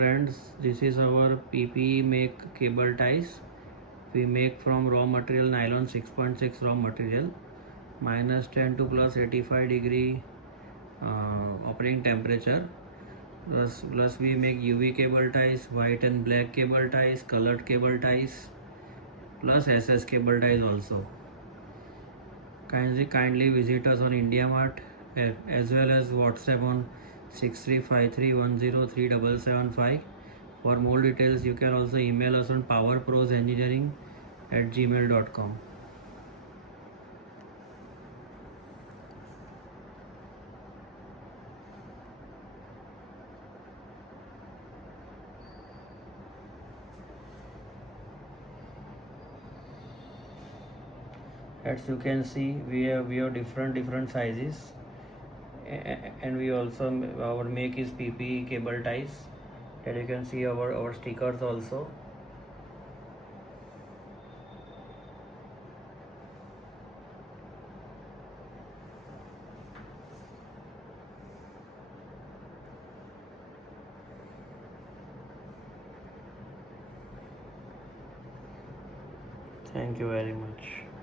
Friends, this is our PPE make cable ties. We make from raw material nylon 6.6 raw material, -10 to +85 degree operating temperature. Plus we make UV cable ties, white and black cable ties, colored cable ties, plus SS cable ties also. Kindly visit us on India Mart as well as WhatsApp on 6353103775. For more details, you can also email us on powerprosengineering@gmail.com. As you can see, we have different sizes, and we also our make is PPE cable ties. That you can see our stickers also. Thank you very much.